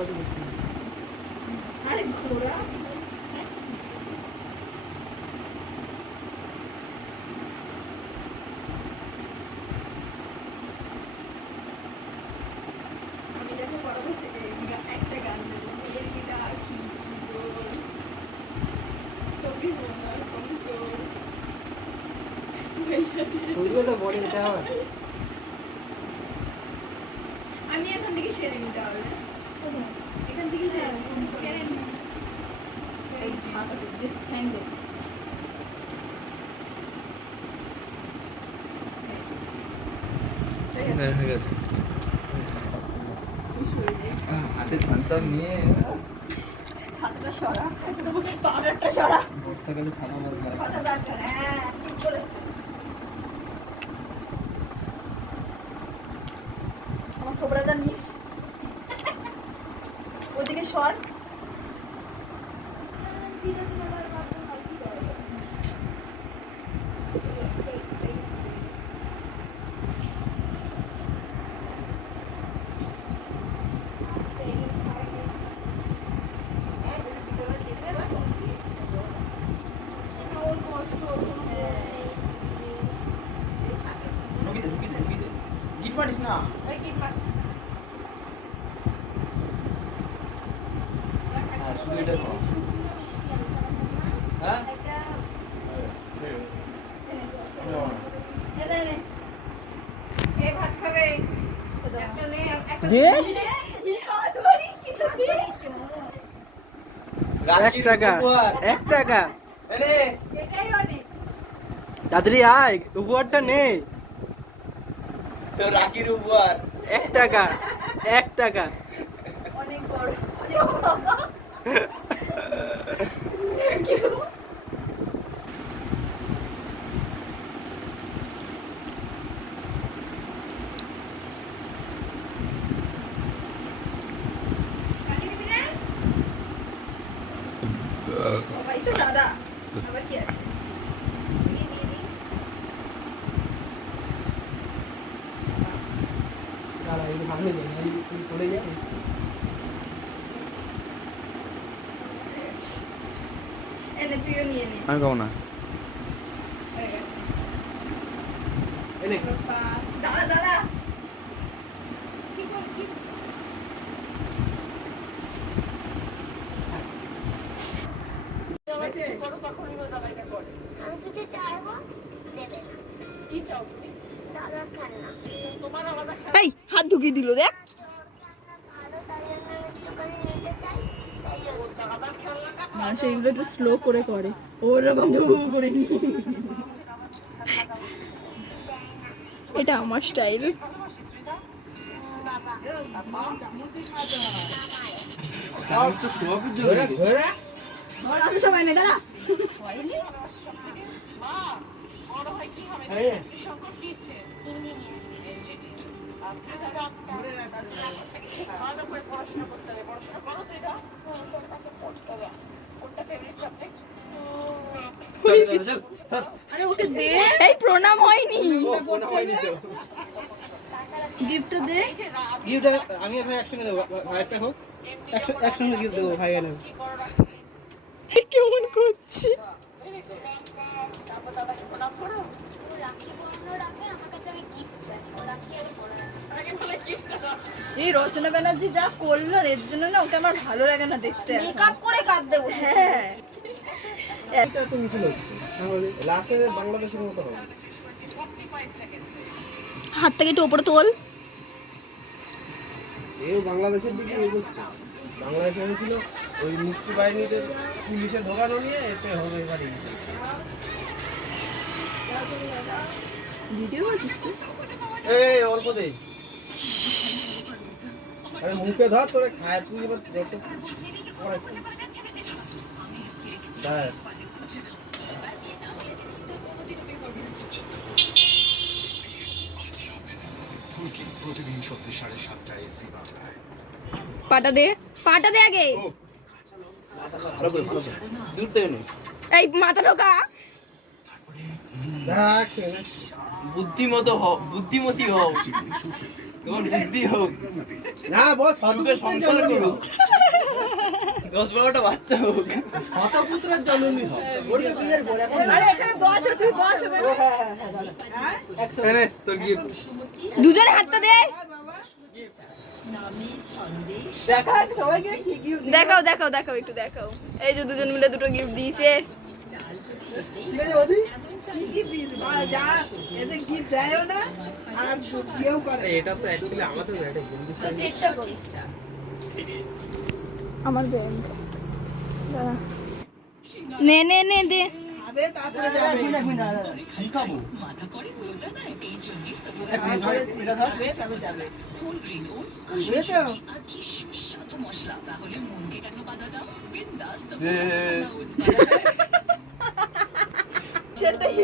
ঘোড়াটাকে বেশি আরে ঘোড়া আমি দেখো পড়াবো একটা গান দেবো মেরি রাখি কি গোল কবি হোনার কমজোর ওইগুলো তো বডি নিতে হবে। আমি এখান থেকে সেরে নিতে হবে এখান থেকে সেরে এই মাথা দিয়ে ঠ্যাং দে হয়ে গেছে। হাতে থামস আপ নিয়ে ছাতাটা সরা তোমাকে পাউডারটা সরা বর্ষাকালে ছানা দরকার। কথা দরকার হ্যাঁ ঠিক বলে আমার খবরটা নিস ওদিকে সর গিট মারিস না। ওই কি পাচ্ছি হ্যাঁ শুধু এটা কর। হ্যাঁ এ ভাত খাবে দে। 1 টাকা 1 টাকা আরে এটাই অনেক তাড়াতাড়ি আয় উপহারটা নে। তো রাখির উপর 1 টাকা 1 টাকা অনেক বড় থ্যাংক ইউ সবাই তো দাদা আবার কি আছে দাঁড়া এই সামনে যাই এই পড়ে যাই। এনে তুইও নিয়ে নে আমি খাবো না। হয়ে গেছে এনে বাবা, দাঁড়া দাঁড়া কি কর কি আমি কিছু চাইবো দেবে না কি চাও তুমি দাদা খেলনা তোমার আলাদা এই হাত ঢুকিয়ে দিল দেখ ভালো তাই জন্য আমি একটুখানি নিতে চাই তাই জন্য দাদা খেলনা মানুষ এগুলো একটু স্লো করে করে ওরকম করে নি এটা আমার স্টাইল বাবা চামচ তো সবই ধরে ধরে অত সময় নেই দাঁড়া আরে ওকে দে এই প্রণাম হয়নি গিফট দে গিফটটা আমি আর ভাই একসঙ্গে দেবো ভাইটা হোক একসঙ্গে গিফট দেবো ভাই এনে কেমন করছে রাখি পরানোর আগে আমার কাছে আগে গিফট চাই ও রাখি আগে পরানো এই রচনা ব্যানার্জি যা করলো এর জন্য না ওটা আমার ভালো লাগে না দেখতে মেকআপ করে কাঁদতে বসে হ্যাঁ এটা তো মিছিল হচ্ছে তাহলে লাস্টে বাংলাদেশের মতো হবে। হাত থেকে একটু উপরে তোল এও বাংলাদেশের দিকে এগোচ্ছে। বাংলাদেশে হয়েছিল ওই মুক্তি বাহিনীদের পুলিশে ঢোকানো নিয়ে এতে হবে এবারে ভিডিও করছিস তুই এই অল্প দে আরে মুখে ধর তোরে খায় তুই এবার যত করে ব্যাস প্রতিদিন সত্যি 7:30 এসি বাজতায় পাটা দে আগে দূর থেকে নে। এই মাথা ঢোকা দেখ বুদ্ধিমতী হও তোমার বুদ্ধি হোক, না বল সুখে সংসার করো, 10-12টা বাচ্চা হোক। শতপুত্রের জননী হোক। আরে এখানে বসো, তুই বসো এনে তোর গিফট দুজনে হাতটা দে। দেখা সবাইকে কি গিফট দেখাও দেখাও দেখাও একটু দেখাও। এই যে দুজন মিলে দুটো গিফট দিয়েছে। এটা তো অ্যাকচুয়ালি আমাদের একটা হিন্দি আমার ব্যান্ড নে নে নে দে। কি খাবো? সেটাই